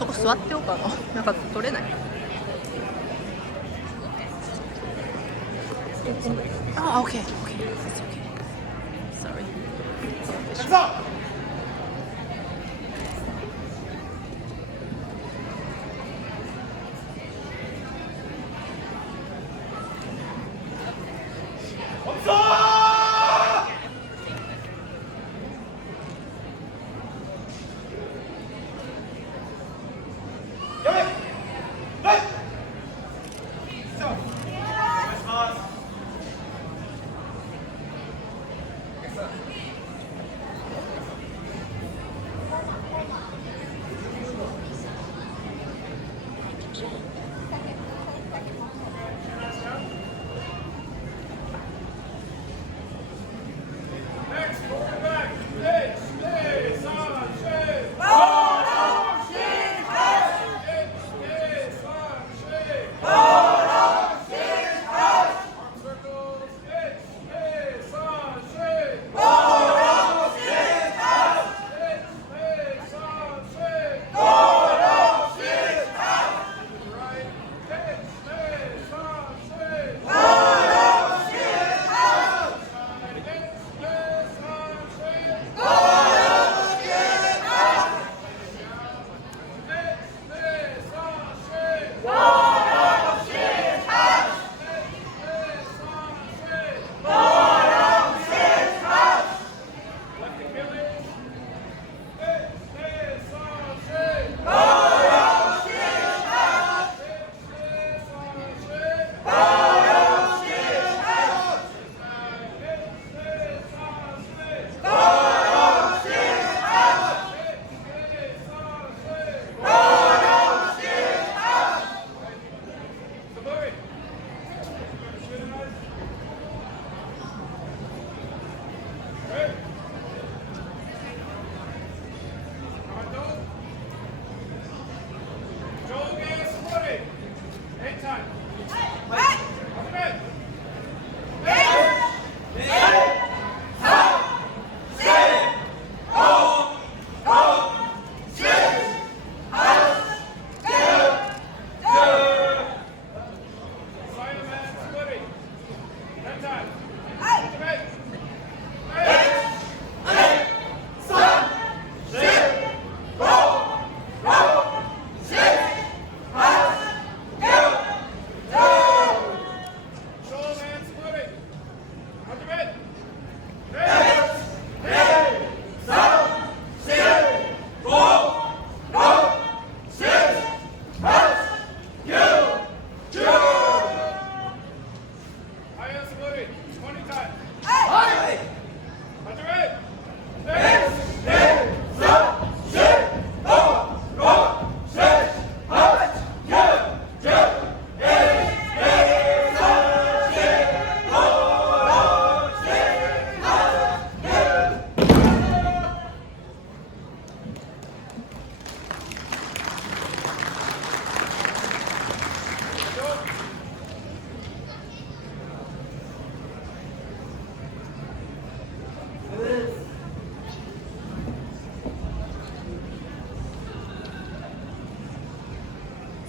そこ座ってようかな。なんか取れない。あ、OK OK It's OK Sorry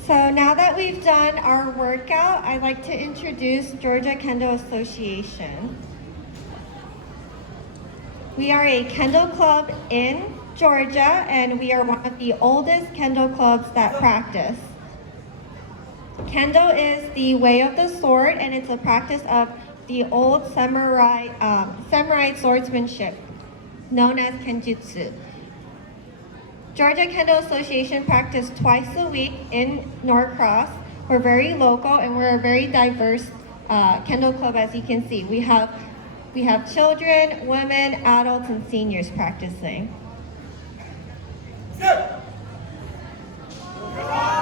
So now that we've done our workout, I'd like to introduce Georgia Kendo Association. We are a kendo club in Georgia, and we are one of the oldest kendo clubs that practice. Kendo is the way of the sword, and it's a practice of the old samurai swordsmanship, known as kenjutsu. Georgia Kendo Association practice twice a week in Norcross. We're very local and we're a very diverse kendo club, as you can see. We have children, women, adults, and seniors practicing.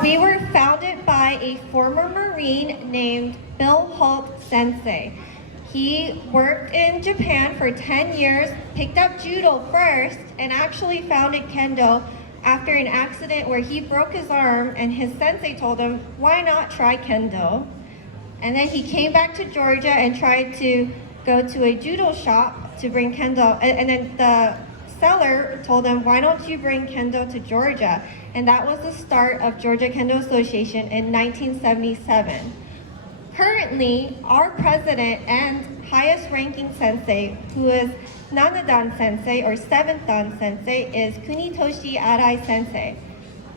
We were founded by a former Marine named Bill Holt Sensei. He worked in Japan for 10 years, picked up judo first, and actually founded kendo after an accident where he broke his arm, and his sensei told him, why not try kendo? And then he came back to Georgia and tried to go to a judo shop to bring kendo, and then the seller told him, why don't you bring Kendo to Georgia? And that was the start of Georgia Kendo Association in 1977. Currently, our president and highest ranking sensei, who is Nanadan Sensei or 7th Dan Sensei, is Kunitoshi Arai Sensei.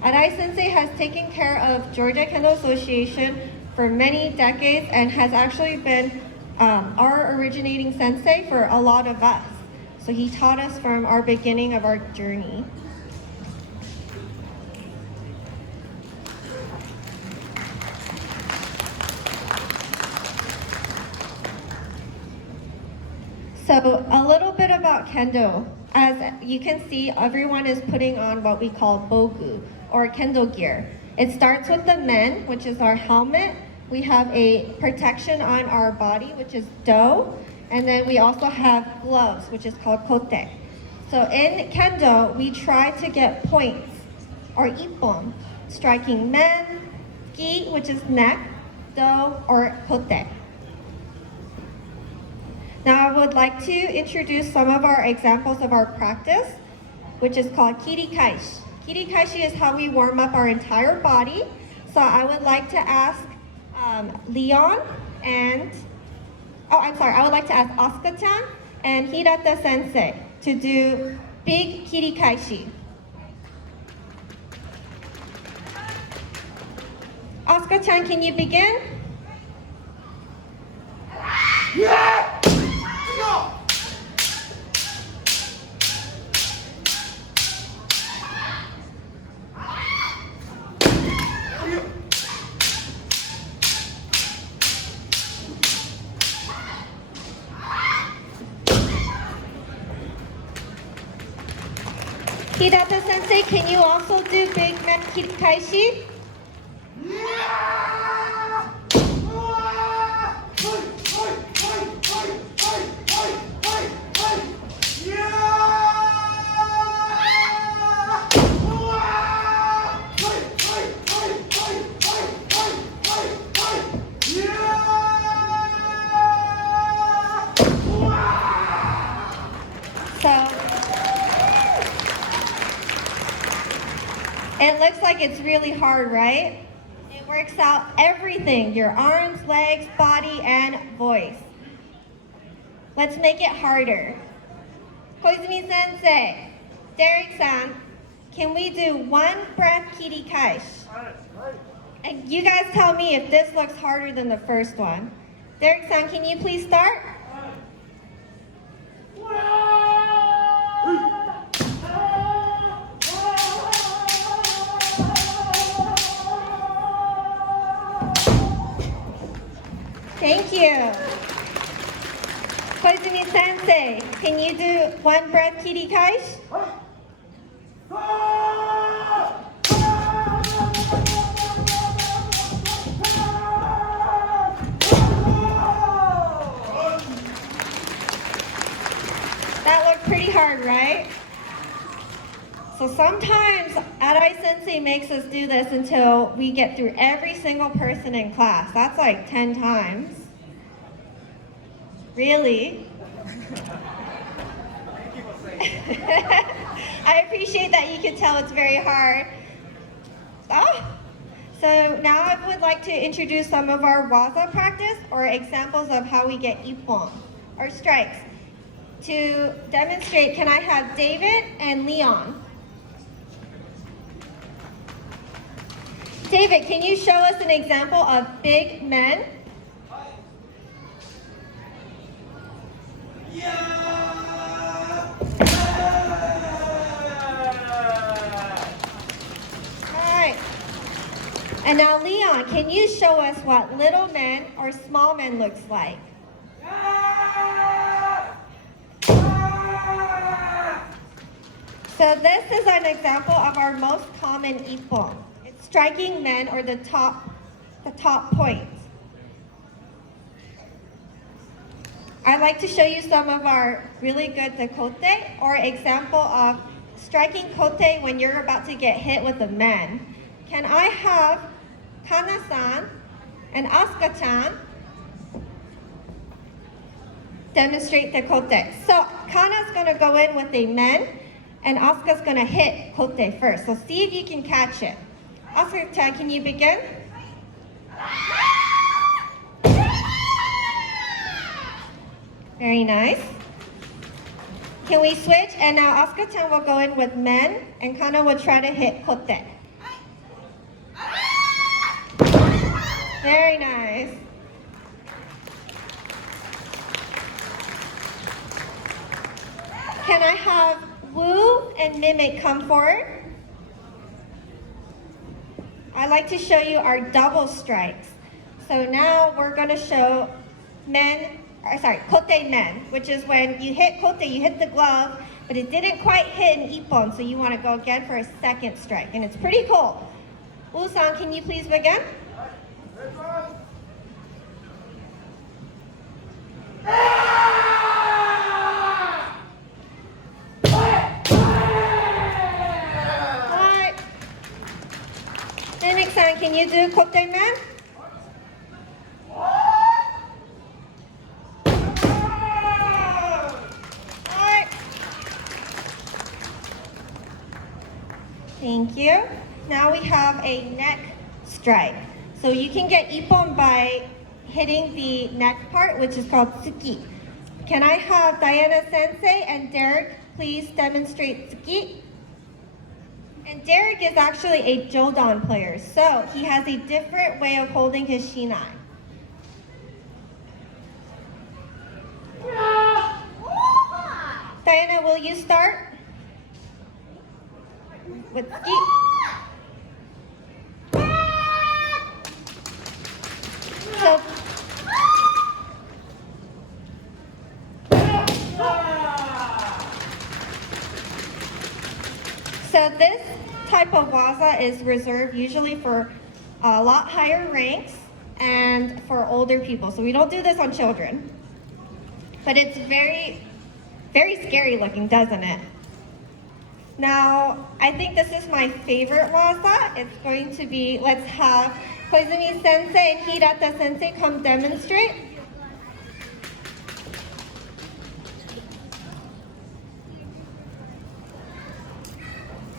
Arai Sensei has taken care of Georgia Kendo Association for many decades and has actually been our originating sensei for a lot of us. So he taught us from our beginning of our journey. So a little bit about Kendo. As you can see, everyone is putting on what we call bogu, or Kendo gear. It starts with the men, which is our helmet. We have a protection on our body, which is do, and then we also have gloves, which is called kote. So in Kendo, we try to get points, or ippon, striking men, gi, which is neck, do, or kote. Now I would like to introduce some of our examples of our practice, which is called kirikaishi. Kirikaishi is how we warm up our entire body. So I would like to ask Leon and, I would like to ask Asuka-chan and Hirata Sensei to do big kirikaishi. Asuka-chan, can you begin? Yeah! Go! Hirata Sensei, can you also do big men kirikaishi? It looks like it's really hard, right? It works out everything, your arms, legs, body, and voice. Let's make it harder. Koizumi Sensei, Derek-san, can we do one breath kirikaishi? And you guys tell me if this looks harder than the first one. Derek-san, can you please start? Thank you. Koizumi Sensei, can you do one breath kirikaishi? That looked pretty hard, right? So sometimes Arai Sensei makes us do this until we get through every single person in class. That's like 10 times. Really? I appreciate that you can tell it's very hard. Oh. So now I would like to introduce some of our waza practice, or examples of how we get ippon, or strikes. To demonstrate, can I have David and Leon? David, can you show us an example of big men? Alright. And now Leon, can you show us what little men or small men looks like? So this is an example of our most common ippon. It's striking men, or the top point. I'd like to show you some of our really good dekote, or example of striking kote when you're about to get hit with a man. Can I have Kana-san and Asuka-chan demonstrate dekote? So Kana's gonna go in with a men, and Asuka's gonna hit kote first. So see if you can catch it. Asuka-chan, can you begin? Very nice. Can we switch? And now Asuka-chan will go in with men, and Kana will try to hit kote. Very nice. Can I have Woo and Mimic come forward? I'd like to show you our double strikes. So now we're going to show kote men, which is when you hit kote, you hit the glove, but it didn't quite hit an ippon, so you want to go again for a second strike, and it's pretty cool. Woo-san, can you please begin? Mimic-san, can you do kote man? Alright. Thank you. Now we have a neck strike. So you can get ippon by hitting the neck part, which is called tsuki. Can I have Diana Sensei and Derek please demonstrate tsuki? And Derek is actually a Jodan player, so he has a different way of holding his shinai. Diana, will you start with tsuki? So this type of waza is reserved usually for a lot higher ranks and for older people. So we don't do this on children. But it's very, very scary looking, doesn't it? Now, I think this is my favorite waza. It's going to be, let's have Koizumi Sensei and Hirata Sensei come demonstrate.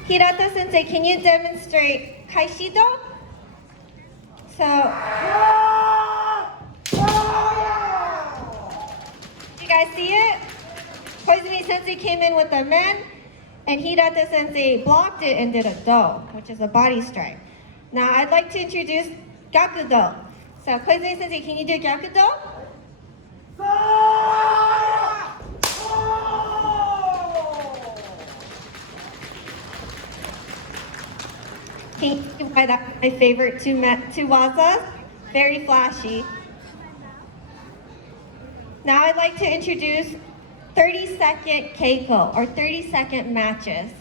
Hirata Sensei, can you demonstrate Kaishido? So, did you guys see it? Koizumi Sensei came in with a men, and Hirata Sensei blocked it and did a do, which is a body strike. Now, I'd like to introduce Gyakudo. So, Koizumi Sensei, can you do Gyakudo? Can you see why that's my favorite two wazas? Very flashy. Now I'd like to introduce 30-second keiko, or 30-second matches.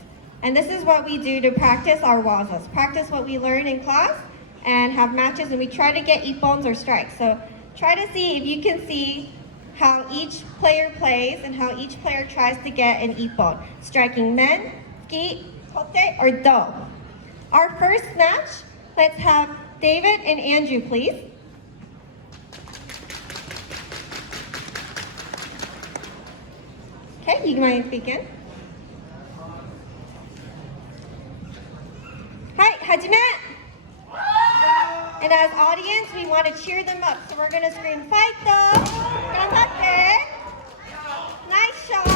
And this is what we do to practice our wazas. Practice what we learn in class and have matches, and we try to get ippons or strikes. So try to see if you can see how each player plays and how each player tries to get an ippon. Striking men, ki, kote, or do. Our first match, let's have David and Andrew, please. Okay, you might begin. Hi, hajime! And as audience, we want to cheer them up. So we're going to scream, fight though! Ganbatte! Nice shot!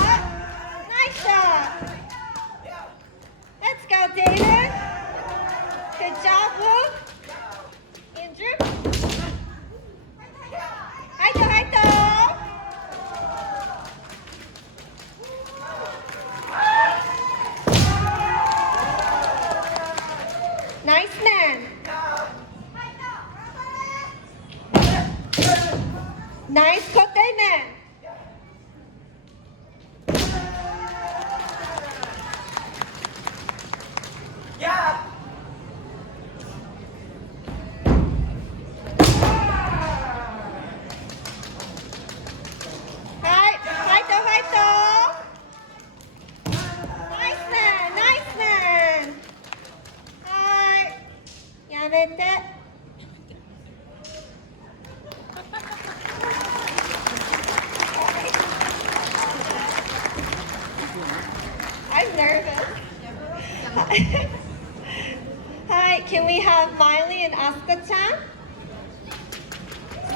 Nice shot! Let's go, David! Good job, Luke. Andrew. Haito, haito. Nice man. Nice kote man. Yeah. Hi, can we have Miley and Asuka-chan?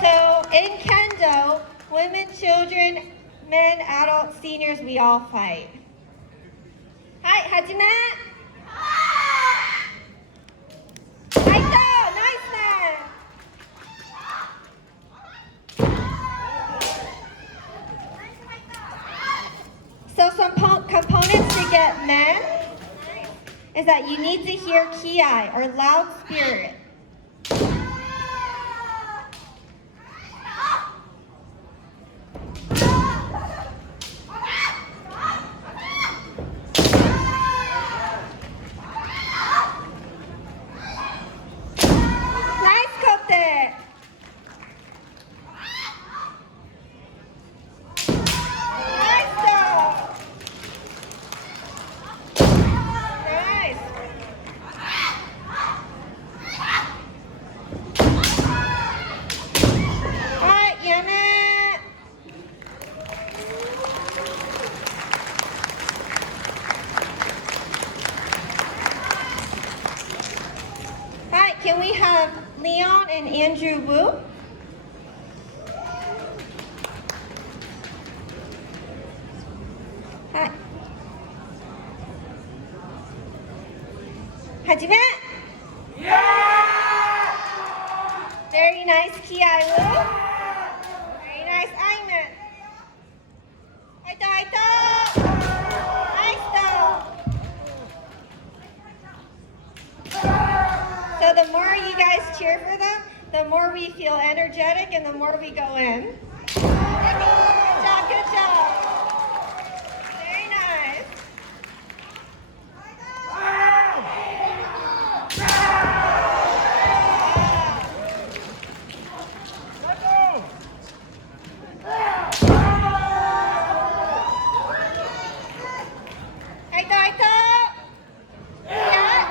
So in kendo, women, children, men, adults, seniors, we all fight. Hi, Hajime! Aito, nice man! So some components to get men is that you need to hear ki or loud spirit. Nice kote! Nice though! Nice! Alright, Yama! Alright, can we have Leon and Andrew Wu? Hi. Hajime! Very nice, Ki-ai Wu. Very nice, Ayman. Aito, Aito! Nice though. So the more you guys cheer for them, the more we feel energetic and the more we go in. Good job, good job. Very nice. Aito, Aito! Yeah.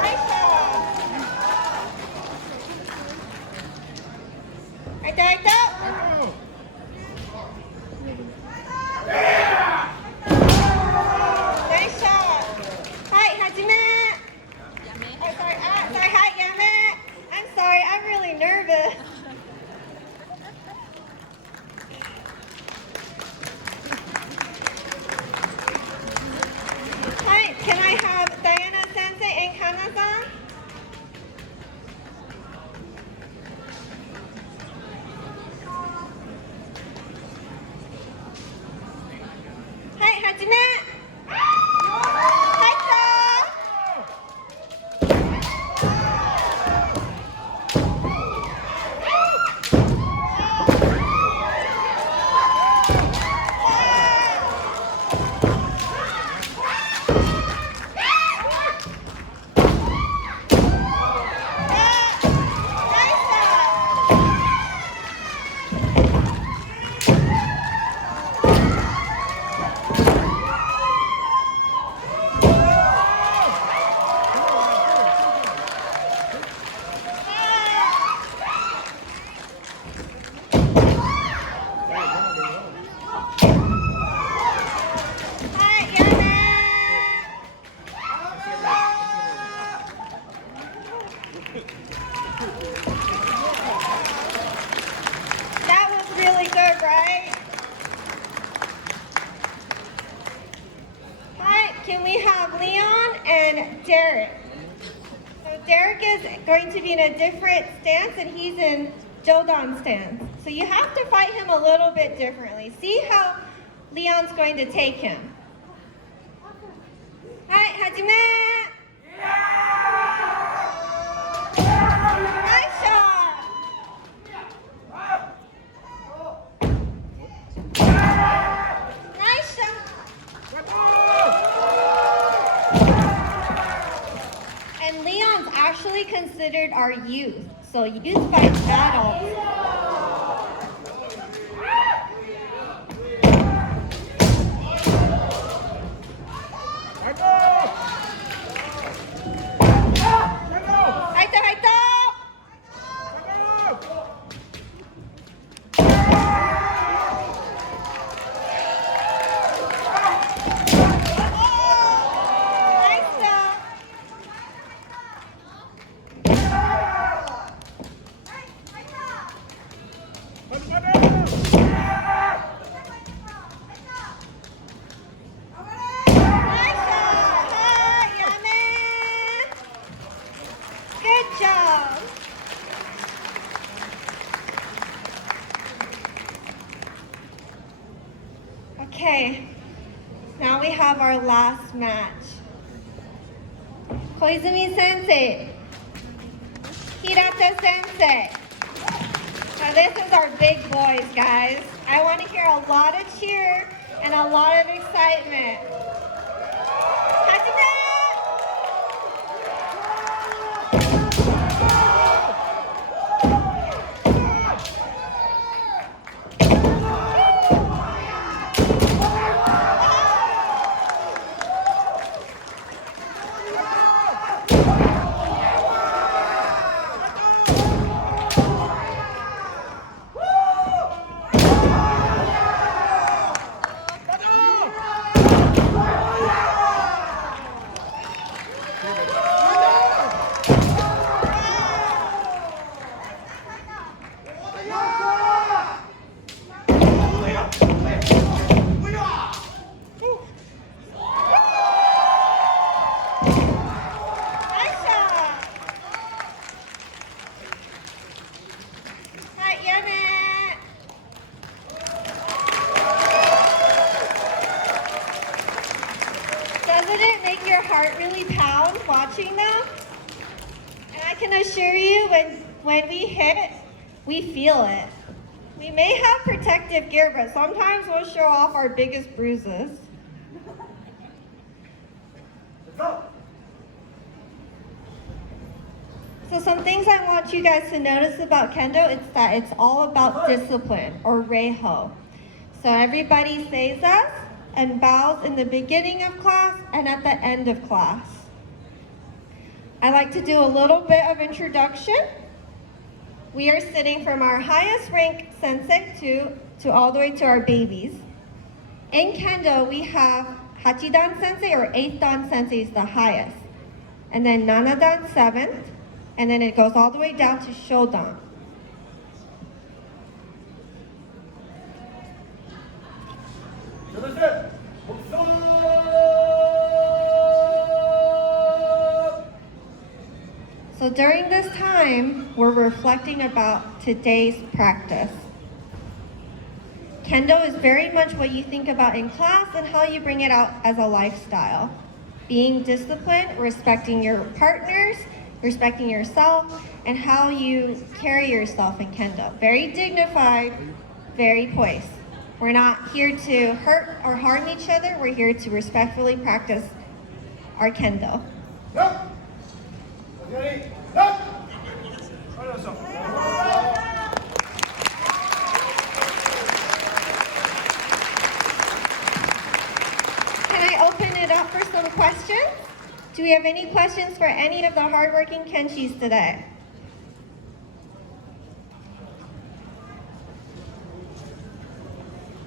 Nice job. Aito, Aito! Nice shot. Hi, Hajime. Oh, sorry. Sorry. Hi, Yame. I'm sorry. I'm really nervous. Hi, can I have Diana Sensei and Kana-san? Hi, Hajime. Hi, sir. Hi, Yame. That was really good, right? Hi, can we have Leon and Derek? So Derek is going to be in a different stance and he's in Jodan stance. So you have to fight him a little bit differently. See how Leon's going to take him. Hi, Hajime! Nice shot! Nice shot! And Leon's actually considered our youth. So youth fight battles. Aito, Aito! Nice shot! Hi, Yame! Good job! Okay, now we have our last match. Koizumi Sensei, Hirata Sensei. Now this is our big boys, guys. I want to hear a lot of cheer and a lot of excitement. Hajime! Nice shot! Hi, Yame! Doesn't it make your heart really pound watching them? And I can assure you, when we hit, we feel it. We may have protective gear, but sometimes we'll show off our biggest bruises. So some things I want you guys to notice about kendo is that it's all about discipline, or reiho. So everybody seizas and bows in the beginning of class and at the end of class. I like to do a little bit of introduction. We are sitting from our highest rank sensei to all the way to our babies. In kendo, we have Hachidan sensei, or 8th dan sensei is the highest. And then Nanadan 7th. And then it goes all the way down to Shodan. So during this time, we're reflecting about today's practice. Kendo is very much what you think about in class and how you bring it out as a lifestyle. Being disciplined, respecting your partners, respecting yourself, and how you carry yourself in kendo. Very dignified, very poised. We're not here to hurt or harm each other. We're here to respectfully practice our kendo. Can I open it up for some questions? Do we have any questions for any of the hardworking Kenshis today?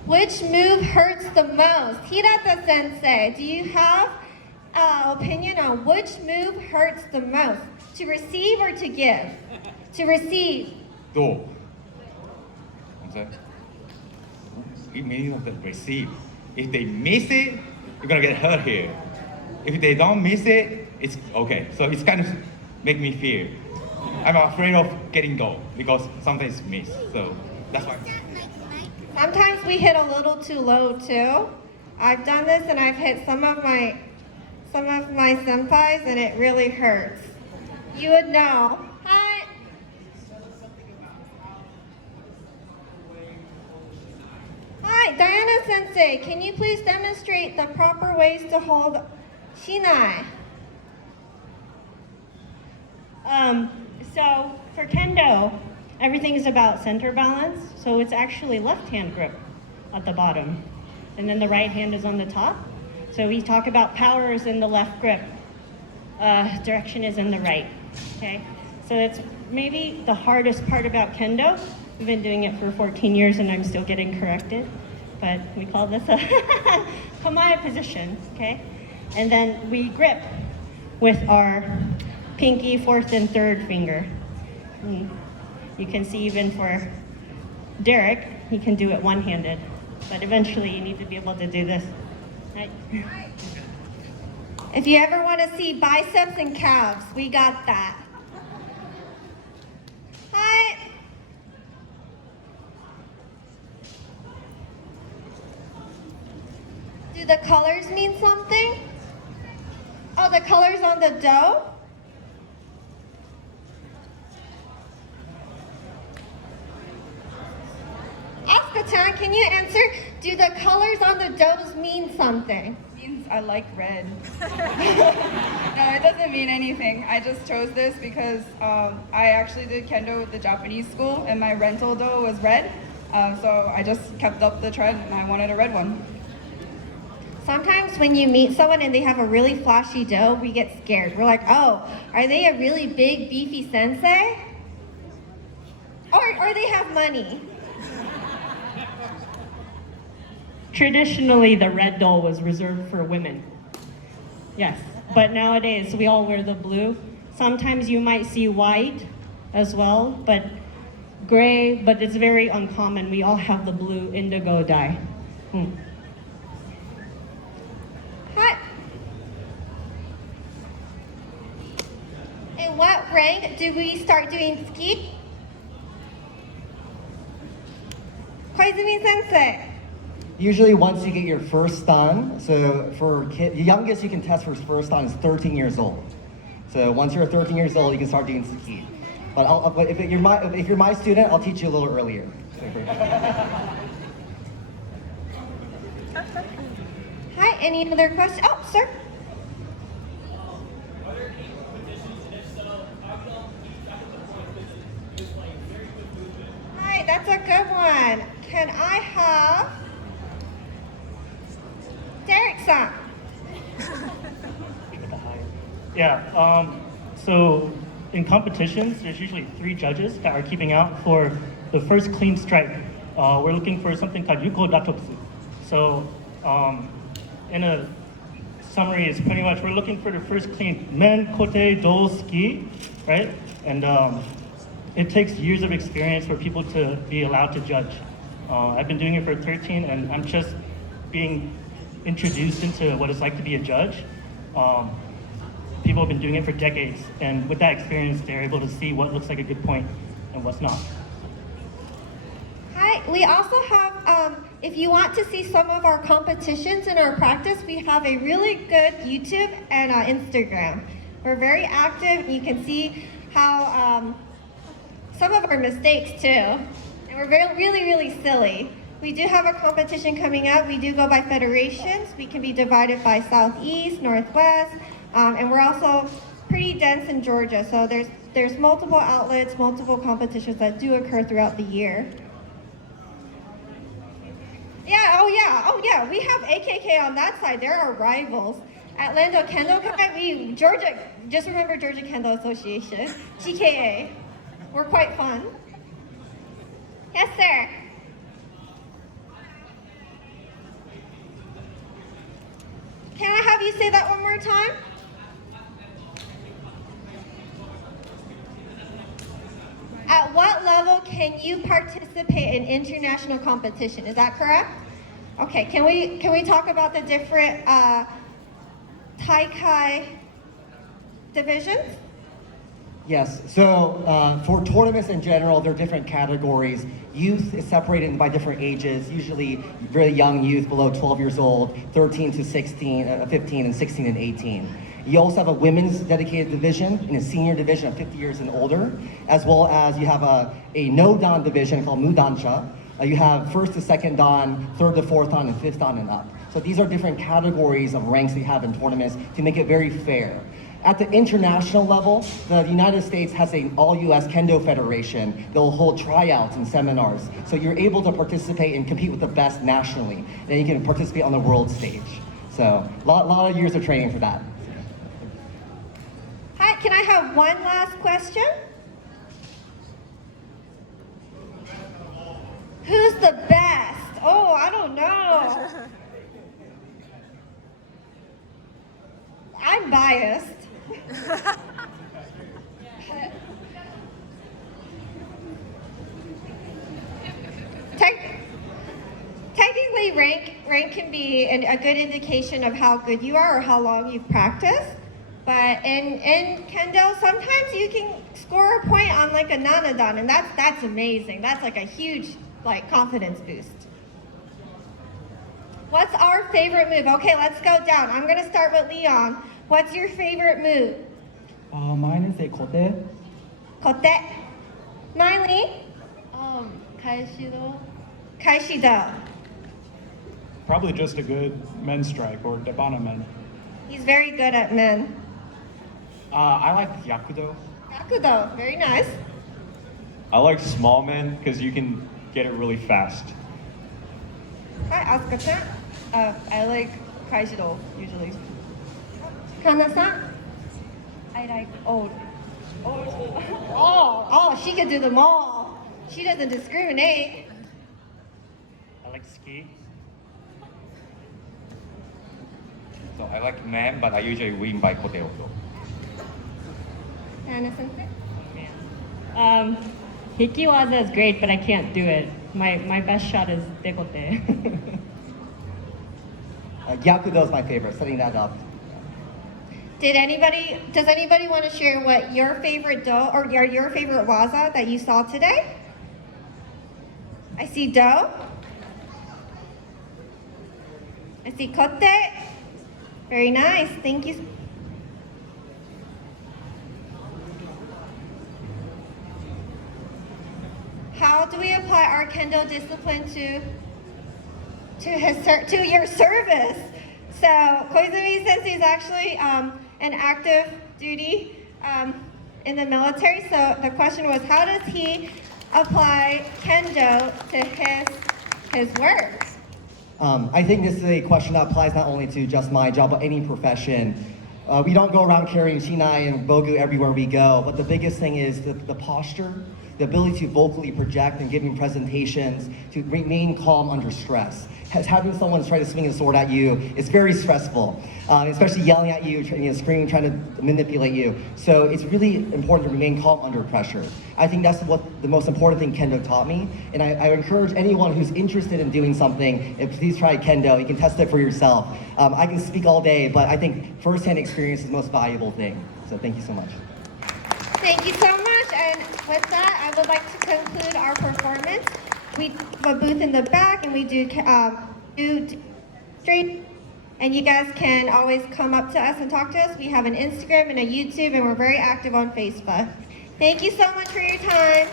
Which move hurts the most? Hirata sensei, do you have an opinion on which move hurts the most? To receive or to give? To receive. どう I'm sorry. It means that receive. If they miss it, you're gonna get hurt here. If they don't miss it, it's okay. So it's kind of make me fear. I'm afraid of getting goal because sometimes miss. So that's why. Sometimes we hit a little too low too. I've done this and I've hit some of my senpais and it really hurts. You would know. Hi. Hi, Diana Sensei, can you please demonstrate the proper ways to hold shinai? So for kendo, everything is about center balance. So it's actually left hand grip at the bottom. And then the right hand is on the top. So we talk about power is in the left grip. Direction is in the right, okay? So it's maybe the hardest part about kendo. I've been doing it for 14 years and I'm still getting corrected. But we call this a Kamaya position, okay? And then we grip with our pinky, fourth and third finger. You can see even for Derek, he can do it one-handed, but eventually you need to be able to do this. Right. If you ever want to see biceps and calves, we got that. Hi. Do the colors mean something? Oh, the colors on the dough? Asuka-chan, can you answer? Do the colors on the doughs mean something? Means I like red. No, it doesn't mean anything. I just chose this because I actually did kendo at the Japanese school and my rental dough was red. So I just kept up the trend and I wanted a red one. Sometimes when you meet someone and they have a really flashy dough, we get scared. We're like, oh, are they a really big, beefy sensei? Or they have money? Traditionally, the red doll was reserved for women. Yes, but nowadays we all wear the blue. Sometimes you might see white as well, but gray, but it's very uncommon. We all have the blue indigo dye. Hi. In what rank do we start doing ski? Koizumi sensei. Usually once you get your first dan, so for the youngest you can test for first dan is 13 years old. So once you're 13 years old, you can start doing ski. But if you're my student, I'll teach you a little earlier. Hi, any other questions? Oh, sir. Hi, that's a good one. Can I have Derek-san? Yeah, so in competitions, there's usually 3 judges that are keeping out for the first clean strike. We're looking for something called Yuko Datotsu. So in a summary, it's pretty much we're looking for the first clean men kote do ski, right? And it takes years of experience for people to be allowed to judge. I've been doing it for 13 and I'm just being introduced into what it's like to be a judge. People have been doing it for decades, and with that experience, they're able to see what looks like a good point and what's not. Hi, we also have, if you want to see some of our competitions in our practice, we have a really good YouTube and Instagram. We're very active. You can see how some of our mistakes too, and we're really silly. We do have a competition coming up. We do go by federations. We can be divided by southeast, northwest, and we're also pretty dense in Georgia. So there's multiple outlets, multiple competitions that do occur throughout the year. Oh yeah, we have AKK on that side. They're our rivals. At Lando Kendokai, just remember Georgia Kendo Association, GKA. We're quite fun. Yes, sir. Can I have you say that one more time? At what level can you participate in international competition? Is that correct? Okay, can we talk about the different Taikai divisions? Yes, so for tournaments in general, there are different categories. Youth is separated by different ages, usually very young youth below 12 years old, 13 to 16, 15 and 16 and 18. You also have a women's dedicated division and a senior division of 50 years and older, as well as you have a no-dan division called Mudansha. You have first to second dan, third to fourth dan, and fifth dan and up. So these are different categories of ranks we have in tournaments to make it very fair. At the international level, the United States has an all-U.S. Kendo Federation. They'll hold tryouts and seminars. So you're able to participate and compete with the best nationally. Then you can participate on the world stage. So a lot of years of training for that. Hi, can I have one last question? Who's the best? Oh, I don't know. I'm biased. obviously rank can be a good indication of how good you are or how long you've practiced. But in kendo, sometimes you can score a point on like a nanadan, and that's amazing. That's like a huge like confidence boost. What's our favorite move? Okay, let's go down. I'm gonna start with Leon. What's your favorite move? Mine is a kote. Kote. Miley? Kaishido. Kaishido. Probably just a good men strike or debana men. He's very good at men. I like yakudo. Yakudo, very nice. I like small men because you can get it really fast. Hi, Asuka-san. I like Kaishido usually. Kana-san? I like old. Oh, she can do them all. She doesn't discriminate. I like ski. So I like men, but I usually win by kote also. Kana-sensei? Hikiwaza is great, but I can't do it. My best shot is dekote. Yakudo is my favorite, setting that up. Does anybody want to share what your favorite do or your favorite waza that you saw today? I see do. I see kote. Very nice. Thank you. How do we apply our kendo discipline to your service? So Koizumi Sensei is actually an active duty in the military. So the question was, how does he apply kendo to his work? I think this is a question that applies not only to just my job, but any profession. We don't go around carrying shinai and bogu everywhere we go, but the biggest thing is the posture, the ability to vocally project and giving presentations, to remain calm under stress. Having someone try to swing a sword at you is very stressful, especially yelling at you, screaming, trying to manipulate you. So it's really important to remain calm under pressure. I think that's what the most important thing Kendo taught me, and I encourage anyone who's interested in doing something, please try Kendo. You can test it for yourself. I can speak all day, but I think firsthand experience is the most valuable thing. So thank you so much. Thank you so much. And with that, I would like to conclude our performance. We have a booth in the back, and we do straight. And you guys can always come up to us and talk to us. We have an Instagram and a YouTube, and we're very active on Facebook. Thank you so much for your time.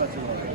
That's